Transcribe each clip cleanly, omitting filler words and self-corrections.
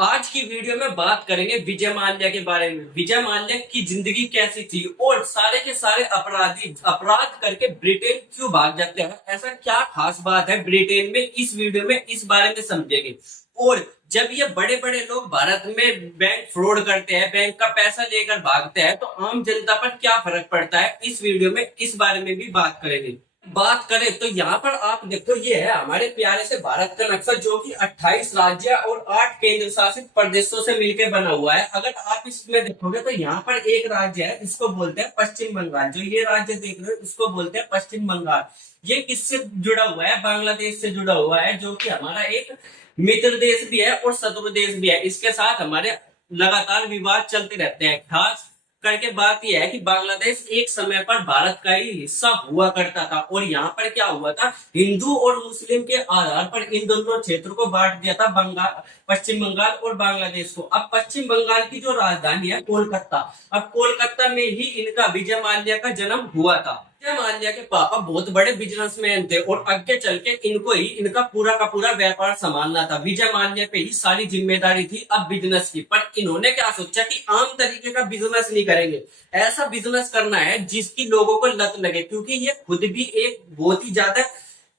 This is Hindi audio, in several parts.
आज की वीडियो में बात करेंगे विजय माल्या के बारे में। विजय माल्या की जिंदगी कैसी थी और सारे के सारे अपराधी अपराध करके ब्रिटेन क्यों भाग जाते हैं, ऐसा क्या खास बात है ब्रिटेन में, इस वीडियो में इस बारे में समझेंगे। और जब ये बड़े बड़े लोग भारत में बैंक फ्रॉड करते हैं, बैंक का पैसा लेकर भागते हैं, तो आम जनता पर क्या फर्क पड़ता है, इस वीडियो में इस बारे में भी बात करेंगे। बात करें तो यहाँ पर आप देखो, ये है हमारे प्यारे से भारत का नक्शा, जो कि 28 राज्य और 8 केंद्र शासित प्रदेशों से मिलकर बना हुआ है। अगर आप इसमें देखोगे तो यहाँ पर एक राज्य है, इसको बोलते हैं पश्चिम बंगाल। जो ये राज्य देख रहे हो इसको बोलते हैं पश्चिम बंगाल। ये किससे जुड़ा हुआ है? बांग्लादेश से जुड़ा हुआ है, जो कि हमारा एक मित्र देश भी है और शत्रु देश भी है। इसके साथ हमारे लगातार विवाद चलते रहते हैं। खास करके बात यह है कि बांग्लादेश एक समय पर भारत का ही हिस्सा हुआ करता था, और यहाँ पर क्या हुआ था, हिंदू और मुस्लिम के आधार पर इन दोनों क्षेत्र को बांट दिया था, बंगाल, पश्चिम बंगाल और बांग्लादेश को। अब पश्चिम बंगाल की जो राजधानी है कोलकाता, अब कोलकाता में ही इनका विजय माल्या का जन्म हुआ था। विजय माल्या के पापा बहुत बड़े बिजनेसमैन थे और आगे चल के इनको ही इनका पूरा का पूरा व्यापार संभालना था। विजय माल्या पे ही सारी जिम्मेदारी थी अब बिजनेस की। पर इन्होंने क्या सोचा कि आम तरीके का बिजनेस नहीं करेंगे, ऐसा बिजनेस करना है जिसकी लोगों को लत लगे, क्योंकि ये खुद भी एक बहुत ही ज्यादा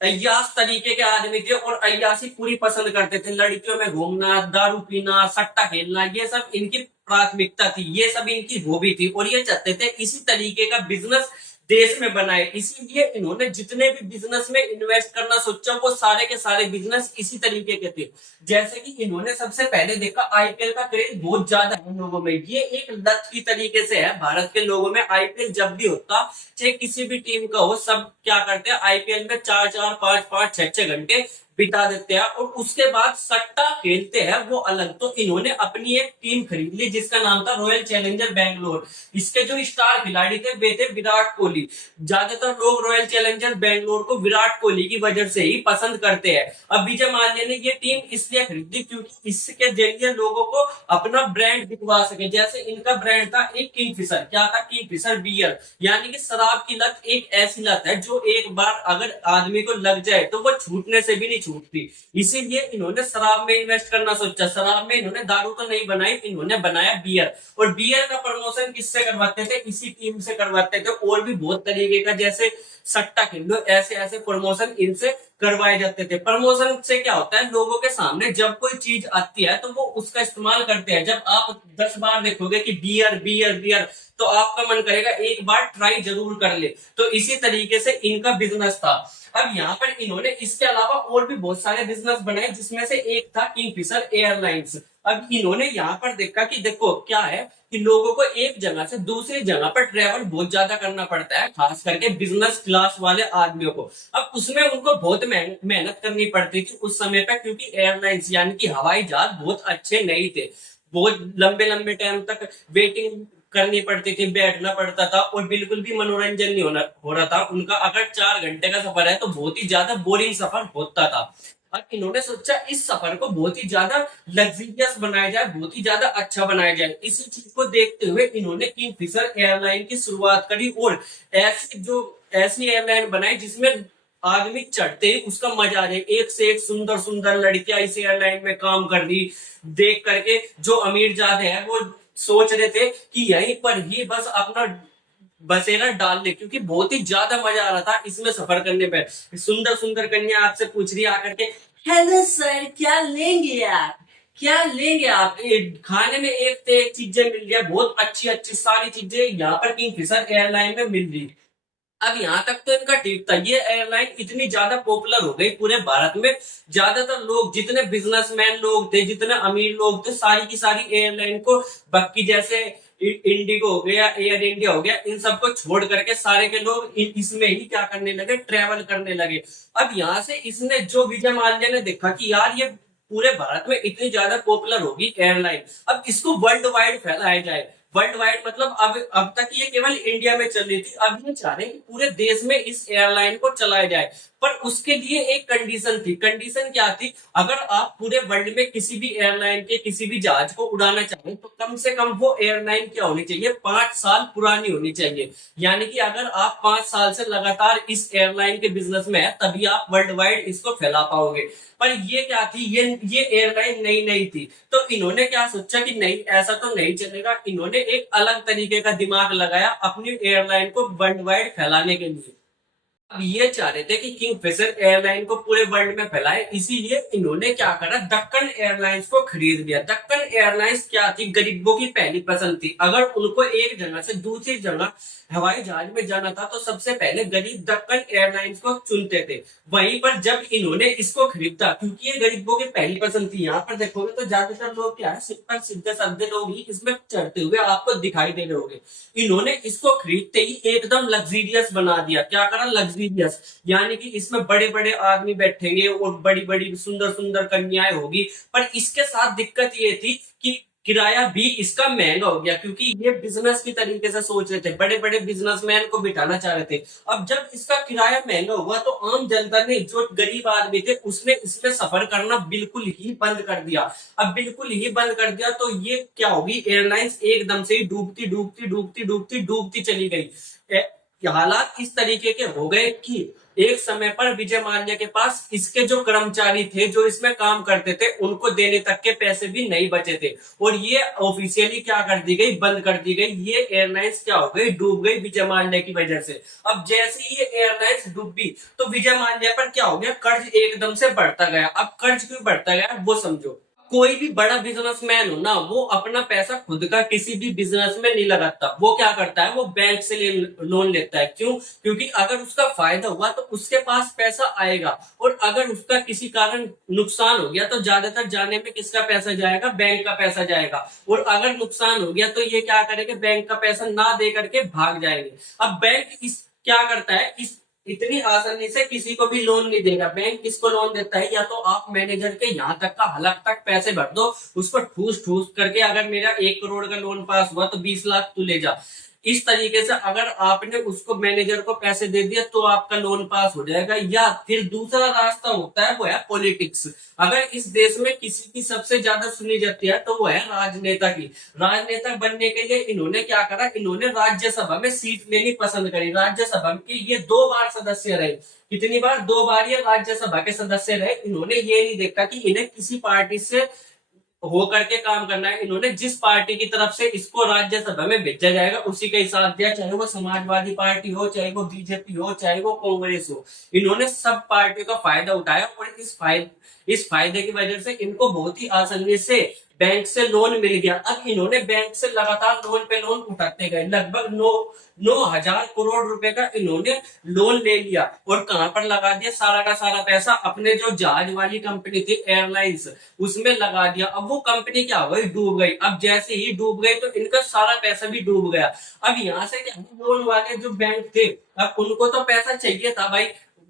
अय्याश तरीके के आदमी थे और अय्याशी पूरी पसंद करते थे। लड़कियों में घूमना, दारू पीना, सट्टा खेलना, ये सब इनकी प्राथमिकता थी, ये सब इनकी हॉबी थी, और ये चाहते थे इसी तरीके का बिजनेस देश में बनाए। इसीलिए इन्होंने जितने भी बिजनेस में इन्वेस्ट करना सोचा, वो सारे के सारे बिजनेस इसी तरीके के थे। जैसे कि इन्होंने सबसे पहले देखा, आईपीएल का क्रेज बहुत ज्यादा है लोगों में, ये एक लत की तरीके से है भारत के लोगों में। आईपीएल जब भी होता, चाहे किसी भी टीम का हो, सब क्या करते हैं, आईपीएल में 4-4, 5-5, 6-6 घंटे बिता देते हैं, और उसके बाद सट्टा खेलते हैं, वो अलग। तो इन्होंने अपनी एक टीम खरीद ली जिसका नाम था रॉयल चैलेंजर बैंगलोर। इसके जो स्टार खिलाड़ी थे वे थे विराट कोहली। ज्यादातर लोग रॉयल चैलेंजर बैंगलोर को विराट कोहली की वजह से ही पसंद करते हैं। अब विजय माल्या ने ये टीम इसलिए खरीदी क्योंकि इसके जरिए लोगों को अपना ब्रांड दिखवा सके। जैसे इनका ब्रांड था एक किंगफिशर। क्या था? Kingfisher beer. यानी कि शराब की लत एक ऐसी लत है जो एक बार अगर आदमी को लग जाए तो वो छूटने से भी नहीं छूटती। इसीलिए इन्होंने शराब में इन्वेस्ट करना सोचा। शराब में इन्होंने दारू तो नहीं बनाई, इन्होंने बनाया बियर। और बियर का प्रमोशन किससे करवाते थे? इसी टीम से करवाते थे। और भी बहुत तरीके का, जैसे सट्टा खेल लो, ऐसे ऐसे प्रमोशन इनसे करवाए जाते थे। प्रमोशन से क्या होता है, लोगों के सामने जब कोई चीज आती है तो वो उसका इस्तेमाल करते हैं। जब आप 10 बार देखोगे कि बियर बियर बियर, तो आपका मन करेगा एक बार ट्राई जरूर कर ले। तो इसी तरीके से इनका बिजनेस था। अब यहाँ पर इन्होंने इसके अलावा और भी बहुत सारे बिजनेस बनाए, जिसमें से एक था किंगफिशर एयरलाइंस। अब इन्होंने यहाँ पर देखा कि देखो क्या है कि लोगों को एक जगह से दूसरी जगह पर ट्रेवल बहुत ज्यादा करना पड़ता है, खास करके बिजनेस क्लास वाले आदमियों को। अब उसमें उनको बहुत मेहनत करनी पड़ती थी उस समय पे, क्योंकि एयरलाइंस यानी कि हवाई जहाज बहुत अच्छे नहीं थे। बहुत लंबे लंबे टाइम तक वेटिंग करनी पड़ती थी, बैठना पड़ता था, और बिल्कुल भी मनोरंजन नहीं हो रहा था उनका। अगर 4 घंटे का सफर है तो बहुत ही ज्यादा बोरिंग सफर होता था। अब इन्होंने सोचा इस सफर को बहुत ही ज्यादा लग्जरियस बनाया जाए, बहुत ही ज्यादा अच्छा बनाया जाए। इसी चीज को देखते हुए इन्होंने किंगफिशर एयरलाइन की शुरुआत करी, और ऐसी एयरलाइन बनाई जिसमें आदमी चढ़ते ही उसका मजा आ जाए। एक से एक सुंदर सुंदर लड़कियां इस एयरलाइन में काम कर रही देख करके जो अमीर जादे हैं वो सोच रहे थे कि यहीं पर ही बस अपना बसेरा डाल ले, क्योंकि बहुत ही ज्यादा मजा आ रहा था इसमें सफर करने में। सुंदर सुंदर कन्या आपसे पूछ रही आकर के, हेलो सर क्या लेंगे आप, क्या लेंगे आप? खाने में एक से एक चीजें मिल रही है, बहुत अच्छी अच्छी सारी चीजें यहाँ पर किंगफिशर एयरलाइन में मिल रही। अब यहाँ तक तो इनका ठीक था। ये एयरलाइन इतनी ज्यादा पॉपुलर हो गई पूरे भारत में, ज्यादातर लोग, जितने बिजनेसमैन लोग थे, जितने अमीर लोग थे, सारी की सारी एयरलाइन को बक्की, जैसे इंडिगो हो गया, एयर इंडिया हो गया, इन सबको छोड़ करके सारे के लोग इसमें ही क्या करने लगे, ट्रेवल करने लगे। अब यहाँ से इसने, जो विजय माल्या ने देखा कि यार ये पूरे भारत में इतनी ज्यादा पॉपुलर होगी एयरलाइन, अब इसको वर्ल्ड वाइड फैलाया जाए। वर्ल्ड वाइड मतलब अब तक ये केवल इंडिया में चल रही थी, अब ये चाह रहे हैं कि पूरे देश में इस एयरलाइन को चलाया जाए। पर उसके लिए एक कंडीशन थी। कंडीशन क्या थी? अगर आप पूरे वर्ल्ड में किसी भी एयरलाइन के किसी भी जहाज को उड़ाना चाहें तो कम से कम वो एयरलाइन क्या होनी चाहिए, 5 साल पुरानी होनी चाहिए। यानी कि अगर आप 5 साल से लगातार इस एयरलाइन के बिजनेस में है तभी आप वर्ल्ड वाइड इसको फैला पाओगे। पर ये क्या थी, ये एयरलाइन नई नई थी, तो इन्होंने क्या सोचा कि नहीं ऐसा तो नहीं चलेगा। इन्होंने एक अलग तरीके का दिमाग लगाया अपनी एयरलाइन को वर्ल्ड वाइड फैलाने के लिए। अब ये चाह रहे थे कि किंगफिशर एयरलाइन को पूरे वर्ल्ड में फैलाए, इसीलिए इन्होंने क्या करा, दक्कन एयरलाइंस को खरीद लिया। दक्कन एयरलाइंस क्या थी, गरीबों की पहली पसंद थी। अगर उनको एक जगह से दूसरी जगह हवाई जहाज में जाना था तो सबसे पहले गरीब दक्कन एयरलाइंस को चुनते थे। वहीं पर जब इन्होंने इसको खरीदा, क्योंकि ये गरीबों की पहली पसंद थी, यहाँ पर देखोगे तो ज्यादातर लोग क्या है, सिंपल सीधे साधे लोग ही इसमें चढ़ते हुए आपको दिखाई दे रहे होंगे। इन्होंने इसको खरीदते ही एकदम लग्जीरियस बना दिया। क्या करा, लग्जीरियस, यानी कि इसमें बड़े बड़े आदमी बैठेंगे और बड़ी बड़ी सुंदर सुंदर कन्याएं होगी। पर इसके साथ दिक्कत ये थी कि किराया भी इसका महंगा हो गया, क्योंकि ये बिजनेस की तरीके से सोच रहे थे, बड़े बड़े बिजनेसमैन को बिठाना चाह रहे थे। अब जब इसका किराया महंगा हुआ तो आम जनता ने, जो गरीब आदमी थे, उसने इसमें सफर करना बिल्कुल ही बंद कर दिया। अब बिल्कुल ही बंद कर दिया तो ये क्या होगी, एयरलाइंस एकदम से ही डूबती डूबती डूबती डूबती डूबती चली गई। हालात इस तरीके के हो गए कि एक समय पर विजय माल्या के पास इसके जो कर्मचारी थे, जो इसमें काम करते थे, उनको देने तक के पैसे भी नहीं बचे थे। और ये ऑफिशियली क्या कर दी गई, बंद कर दी गई। ये एयरलाइंस क्या हो गई, डूब गई विजय माल्या की वजह से। अब जैसे ही ये एयरलाइंस डूबी तो विजय माल्या पर क्या हो गया, कर्ज एकदम से बढ़ता गया। अब कर्ज क्यों बढ़ता गया वो समझो। कोई भी बड़ा बिजनेसमैन हो ना, वो अपना पैसा खुद का किसी भी बिजनेस में नहीं लगाता। वो क्या करता है, वो बैंक से लोन लेता है। क्यों? क्योंकि अगर उसका फायदा हुआ तो उसके पास पैसा आएगा, और अगर उसका किसी कारण नुकसान हो गया तो ज्यादातर जाने में किसका पैसा जाएगा, बैंक का पैसा जाएगा। और अगर नुकसान हो गया तो ये क्या करेंगे, बैंक का पैसा ना दे करके भाग जाएंगे। अब बैंक इस क्या करता है, इस इतनी आसानी से किसी को भी लोन नहीं देगा। बैंक किसको लोन देता है, या तो आप मैनेजर के यहाँ तक का हलक तक पैसे भर दो, उसको ठूस ठूस करके, अगर मेरा 1 करोड़ का लोन पास हुआ तो 20 लाख तू ले जा। इस तरीके से अगर आपने उसको मैनेजर को पैसे दे दिया तो आपका लोन पास हो जाएगा। या फिर दूसरा रास्ता होता है, वो है पॉलिटिक्स। अगर इस देश में किसी की सबसे ज्यादा सुनी जाती है तो वो है राजनेता की। राजनेता बनने के लिए इन्होंने क्या करा, इन्होंने राज्यसभा में सीट लेनी पसंद करी। राज्यसभा के ये 2 बार सदस्य रहे। कितनी बार, 2 बार ये राज्यसभा के सदस्य रहे। इन्होंने ये नहीं देखा कि इन्हें किसी पार्टी से हो करके काम करना है। इन्होंने जिस पार्टी की तरफ से इसको राज्यसभा में भेजा जाएगा उसी का ही साथ दिया, चाहे वो समाजवादी पार्टी हो, चाहे वो बीजेपी हो, चाहे वो कांग्रेस हो। इन्होंने सब पार्टियों का फायदा उठाया, और इस फायदे की वजह से इनको बहुत ही आसानी से बैंक से लोन मिल गया। अब इन्होंने बैंक से लगातार लोन पे लोन उठाते गए। लगभग 9,000 करोड़ रुपए का इन्होंने लोन ले लिया, और कहां पर लगा दिया, सारा का सारा पैसा अपने जो जहाज वाली कंपनी थी एयरलाइंस, उसमें लगा दिया। अब वो कंपनी क्या हो गई, डूब गई। अब जैसे ही डूब गई तो इनका सारा पैसा भी डूब गया। अब यहाँ से क्या, लोन वाले जो बैंक थे, अब उनको तो पैसा चाहिए था भाई।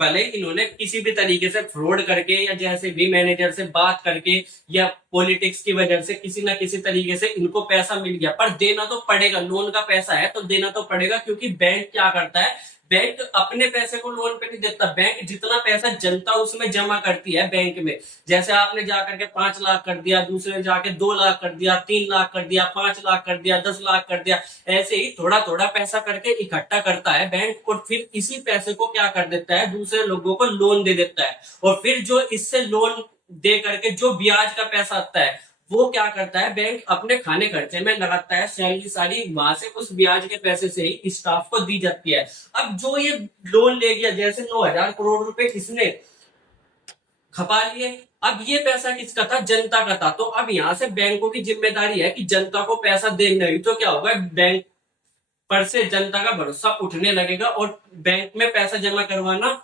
भले इन्होंने किसी भी तरीके से फ्रॉड करके या जैसे भी मैनेजर से बात करके या पॉलिटिक्स की वजह से किसी ना किसी तरीके से इनको पैसा मिल गया, पर देना तो पड़ेगा। लोन का पैसा है तो देना तो पड़ेगा, क्योंकि बैंक क्या करता है, बैंक अपने पैसे को लोन पे नहीं देता। बैंक जितना पैसा जनता उसमें जमा करती है बैंक में, जैसे आपने जाकर के 5 लाख कर दिया, दूसरे ने जाके 2 लाख कर दिया, 3 लाख कर दिया, 5 लाख कर दिया, 10 लाख कर दिया, ऐसे ही थोड़ा थोड़ा पैसा करके इकट्ठा करता है बैंक, और फिर इसी पैसे को क्या कर देता है, दूसरे लोगों को लोन दे देता है। और फिर जो इससे लोन दे करके जो ब्याज का पैसा आता है वो क्या करता है, बैंक अपने खाने खर्चे में लगाता है। सैलरी सारी वहां से उस ब्याज के पैसे से ही स्टाफ को दी जाती है। अब जो ये लोन ले गया, जैसे 9,000 करोड़ रुपए इसने खपा लिए, अब ये पैसा किसका था, जनता का था। तो अब यहाँ से बैंकों की जिम्मेदारी है कि जनता को पैसा देना ही, तो क्या होगा, बैंक पर से जनता का भरोसा उठने लगेगा और बैंक में पैसा जमा करवाना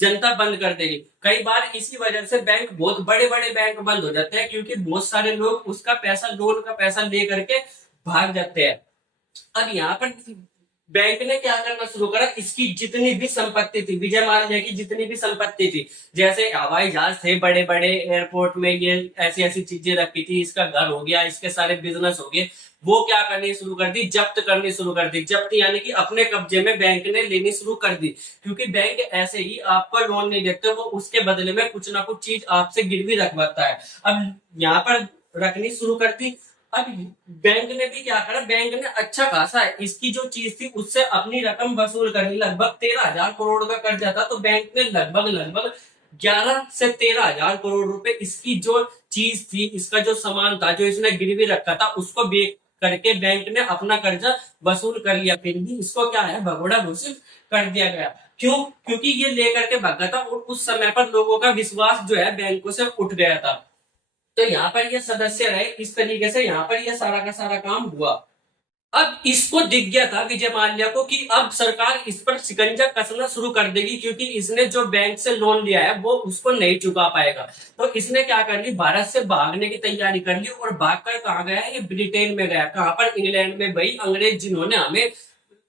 जनता बंद कर देगी। कई बार इसी वजह से बैंक, बहुत बड़े बड़े बैंक बंद हो जाते हैं, क्योंकि बहुत सारे लोग उसका पैसा, लोन का पैसा ले करके भाग जाते हैं। अब यहाँ पर बैंक ने क्या करना शुरू करा, इसकी जितनी भी संपत्ति थी, विजय माल्या की जितनी भी संपत्ति थी, जैसे हवाई जहाज थे, बड़े बड़े एयरपोर्ट में ये ऐसी ऐसी चीजें रखी थी, इसका घर हो गया, इसके सारे बिजनेस हो गए, वो क्या करनी शुरू कर दी, जब्त करनी शुरू कर दी। जब्त यानी कि अपने कब्जे में बैंक ने लेनी शुरू कर दी, क्योंकि बैंक ऐसे ही आपको लोन नहीं देते, वो उसके बदले में कुछ ना कुछ चीज आपसे गिरवी रखवाता है। अब यहाँ पर रखनी शुरू कर दी। अब बैंक ने भी क्या करा, बैंक ने अच्छा खासा इसकी जो चीज थी उससे अपनी रकम वसूल करनी, लगभग 13,000 करोड़ का कर्जा था, तो बैंक ने लगभग लगभग 11 से 13,000 करोड़ रुपए इसकी जो चीज थी, इसका जो सामान था, जो इसने गिरवी रखा था, उसको बेच करके बैंक ने अपना कर्जा वसूल कर लिया। फिर भी इसको क्या है, भगोड़ा घोषित कर दिया गया। क्यों? क्योंकि ये लेकर के भागा था और उस समय पर लोगों का विश्वास जो है बैंकों से उठ गया था। तो यहाँ पर ये सदस्य रहे, इस तरीके से यहाँ पर ये सारा का सारा काम हुआ। अब इसको दिख गया था विजय माल्या को कि अब सरकार इस पर शिकंजा कसना शुरू कर देगी, क्योंकि इसने जो बैंक से लोन लिया है वो उसको नहीं चुका पाएगा। तो इसने क्या कर ली, भारत से भागने की तैयारी कर ली, और भागकर कहाँ गया, ये ब्रिटेन में गया। कहां पर, इंग्लैंड में। भाई अंग्रेज जिन्होंने हमें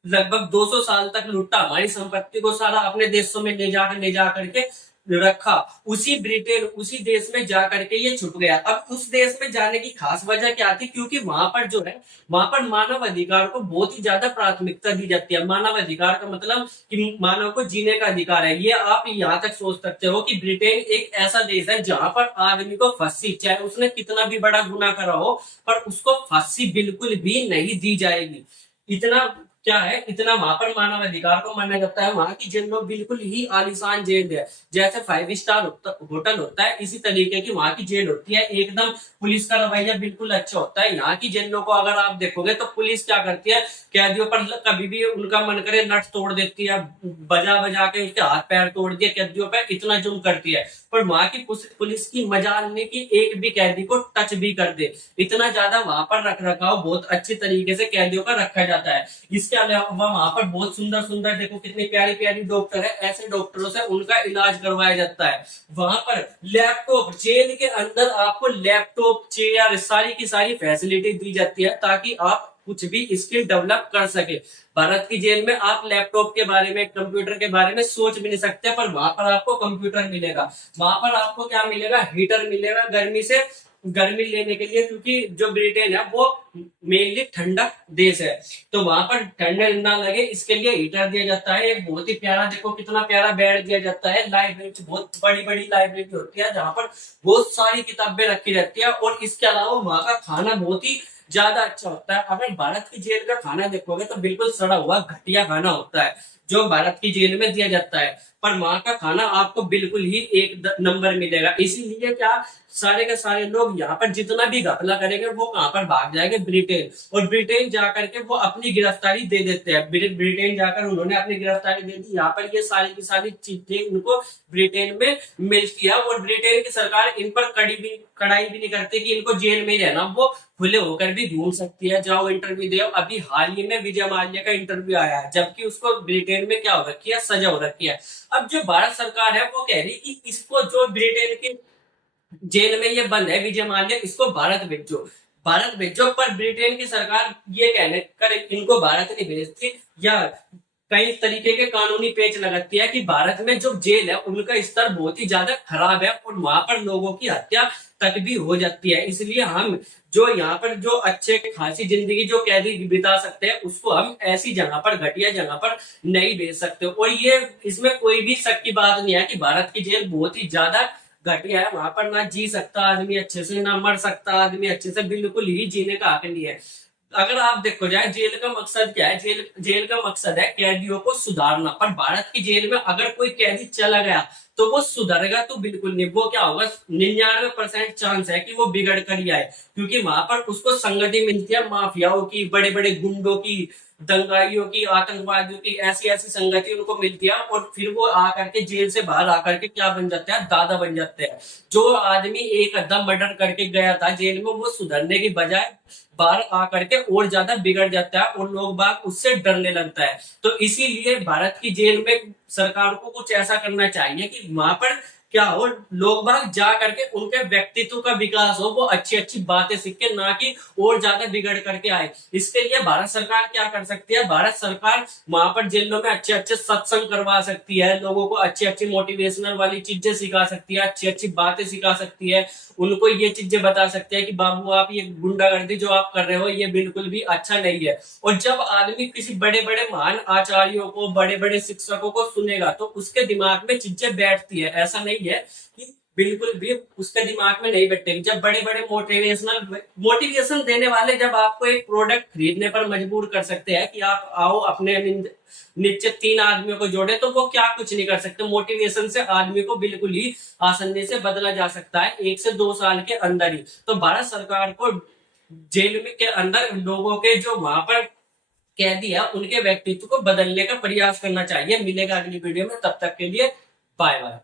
लगभग 200 साल तक लूटा, हमारी संपत्ति को सारा अपने देशों में ले जा करके रखा, उसी ब्रिटेन, उसी देश में जा करके ये छुप गया। अब उस देश में जाने की खास वजह क्या थी, क्योंकि वहां पर जो है, वहां पर मानव अधिकार को बहुत ही ज्यादा प्राथमिकता दी जाती है। मानव अधिकार का मतलब कि मानव को जीने का अधिकार है। ये आप यहाँ तक सोच सकते हो कि ब्रिटेन एक ऐसा देश है जहां पर आदमी को फांसी, चाहे उसने कितना भी बड़ा गुनाह करा हो, पर उसको फांसी बिल्कुल भी नहीं दी जाएगी। इतना क्या है, इतना वहां पर मानव अधिकार को माना जाता है। वहां की जेल में बिल्कुल ही आलीशान जेल है, जैसे 5 स्टार होटल होता है, इसी तरीके की वहां की जेल होती है। एकदम पुलिस का रवैया बिल्कुल अच्छा होता है। यहाँ की जेलों को अगर आप देखोगे तो पुलिस क्या करती है, कैदियों पर कभी भी उनका मन करे नट तोड़ देती है, बजा बजा के उसके हाथ पैर तोड़ दिए, कैदियों पर इतना जुल्म करती है। पर वहां की पुलिस की मजाल नहीं कि एक भी कैदी को टच भी कर दे, इतना ज्यादा वहां पर रख रखाव बहुत अच्छे तरीके से कैदियों का रखा जाता है। इसके अलावा वहां पर बहुत सुंदर सुंदर, देखो कितनी प्यारी प्यारी डॉक्टर है, ऐसे डॉक्टरों से उनका इलाज करवाया जाता है। वहां पर लैपटॉप, जेल के अंदर आपको लैपटॉप, चेयर, सारी की सारी फैसिलिटी दी जाती है, ताकि आप कुछ भी स्किल डेवलप कर सके। भारत की जेल में आप लैपटॉप के बारे में, कंप्यूटर के बारे में सोच भी नहीं सकते, पर वहां पर आपको कंप्यूटर मिलेगा। वहां पर आपको क्या मिलेगा, हीटर मिलेगा, गर्मी लेने के लिए, क्योंकि जो ब्रिटेन है वो मेनली ठंडा देश है, तो वहां पर ठंडा ना लगे इसके लिए हीटर दिया जाता है। एक बहुत ही प्यारा, देखो कितना प्यारा बेड दिया जाता है। लाइब्रेरी, बहुत बड़ी बड़ी लाइब्रेरी होती है जहां पर बहुत सारी किताबें रखी रहती है। और इसके अलावा वहां का खाना बहुत ही ज्यादा अच्छा होता है। अगर भारत की जेल का खाना देखोगे तो बिल्कुल सड़ा हुआ घटिया खाना होता है जो भारत की जेल में दिया जाता है, पर वहां का खाना आपको बिल्कुल ही एक नंबर मिलेगा। इसीलिए क्या, सारे के सारे लोग यहाँ पर जितना भी घपला करेंगे वो कहां पर भाग जाएंगे, ब्रिटेन। और ब्रिटेन जाकर के वो अपनी गिरफ्तारी दे देते हैं। ब्रिटेन जाकर उन्होंने अपनी गिरफ्तारी दे दी। यहाँ पर ये सारी की सारी चीजें उनको ब्रिटेन में मिलती है, और ब्रिटेन की सरकार इन पर कड़ाई भी नहीं करती कि इनको जेल में रहना, वो खुले होकर भी घूम सकती है, जाओ इंटरव्यू दे। अभी हाल ही में विजय माल्या का इंटरव्यू आया है, जबकि उसको ब्रिटेन में क्या हो रखी है, सजा हो रखी है। अब जो भारत सरकार है वो कह रही कि इसको, जो ब्रिटेन की जेल में ये बंद है विजय माल्या, इसको भारत भेजो, भारत भेजो। पर ब्रिटेन की सरकार ये कहने कर इनको भारत नहीं भेजती, या कई तरीके के कानूनी पेच लगाती है कि भारत में जो जेल है उनका स्तर बहुत ही ज्यादा खराब है, और वहां पर लोगों की हत्या तक भी हो जाती है। इसलिए हम जो यहाँ पर जो अच्छे खासी जिंदगी जो कैदी बिता सकते हैं, उसको हम ऐसी जगह पर, घटिया जगह पर नहीं भेज सकते। और ये, इसमें कोई भी शक की बात नहीं है कि भारत की जेल बहुत ही ज्यादा घटिया है। वहां पर ना जी सकता आदमी अच्छे से, ना मर सकता आदमी अच्छे से, बिल्कुल ही जीने का हक नहीं है। अगर आप देखो जाए जेल का मकसद क्या है, जेल का मकसद है कैदियों को सुधारना। पर भारत की जेल में अगर कोई कैदी चला गया तो वो सुधरेगा तो बिल्कुल नहीं। वो क्या होगा, 99% चांस है कि वो बिगड़ कर ही आए, क्योंकि वहां पर उसको संगति मिलती है माफियाओं की, बड़े बड़े गुंडों की, दंगाइयों की, आतंकवादियों की, ऐसी ऐसी संगति उनको मिलती है। और फिर वो आकर के जेल से बाहर आकर के क्या बन जाते हैं, दादा बन जाते हैं। जो आदमी एक अद्धा मर्डर करके गया था जेल में, वो सुधरने की बजाय बाहर आकर के और ज्यादा बिगड़ जाता है, और लोग बाग उससे डरने लगता है। तो इसीलिए भारत की जेल में सरकार को कुछ ऐसा करना चाहिए कि वहां पर क्या हो, लोग बाग जा करके उनके व्यक्तित्व का विकास हो, वो अच्छी अच्छी बातें सीख के, ना कि और ज्यादा बिगड़ करके आए। इसके लिए भारत सरकार क्या कर सकती है, भारत सरकार वहां पर जेलों में अच्छे अच्छे सत्संग करवा सकती है, लोगों को अच्छी अच्छी मोटिवेशनल वाली चीजें सिखा सकती है, अच्छी अच्छी बातें सिखा सकती है, उनको ये चीजें बता सकते हैं कि बाबू आप ये गुंडागर्दी जो आप कर रहे हो ये बिल्कुल भी अच्छा नहीं है। और जब आदमी किसी बड़े बड़े महान आचार्यों को, बड़े बड़े शिक्षकों को सुनेगा तो उसके दिमाग में चीजें बैठती है। ऐसा नहीं है कि बिल्कुल भी उसके दिमाग में नहीं बैठेगी। जब बड़े बड़े मोटिवेशन देने वाले जब आपको एक प्रोडक्ट खरीदने पर मजबूर कर सकते हैं कि आप आओ अपने नीचे 3 आदमियों को जोड़े, तो वो क्या कुछ नहीं कर सकते। मोटिवेशन से आदमी को बिल्कुल ही आसानी से बदला जा सकता है 1 से 2 साल के अंदर ही। तो भारत सरकार को जेल में के अंदर लोगों के जो वहां पर कैदी है उनके व्यक्तित्व को बदलने का प्रयास करना चाहिए। मिलेगा अगली वीडियो में, तब तक के लिए बाय बाय।